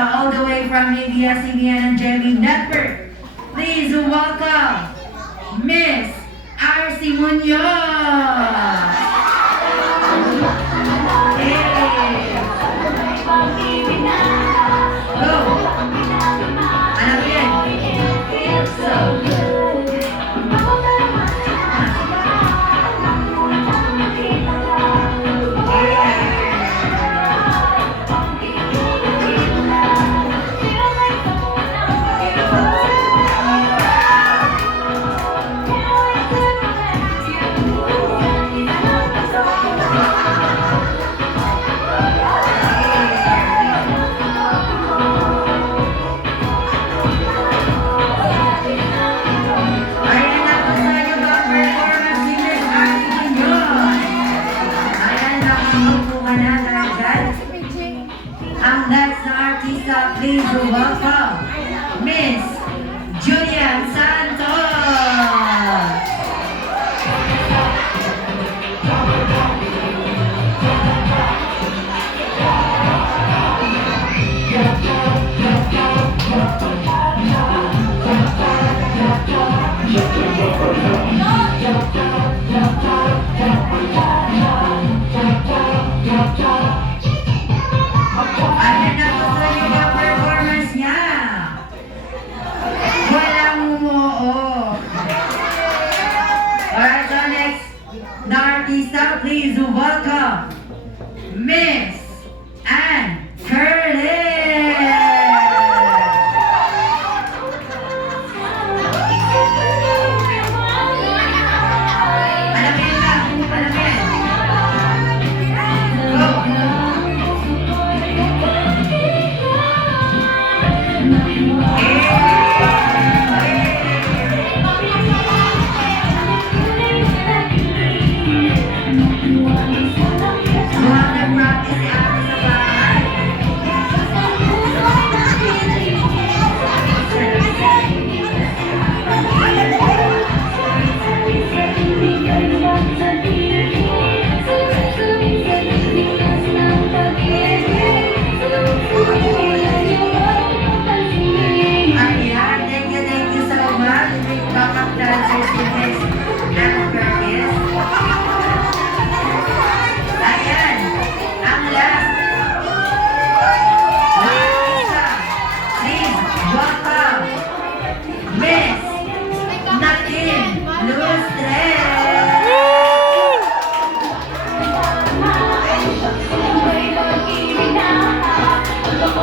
All the way from ABS-CBN and Jamie Network. Please welcome Miss Arcy Munoz. Hey. Go. Anak yan. So good. Ang next na artista, please welcome Miss Julian Santos. The artista, please welcome Miss Ann Curtis.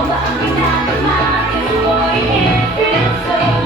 Alamin lang, alamin. So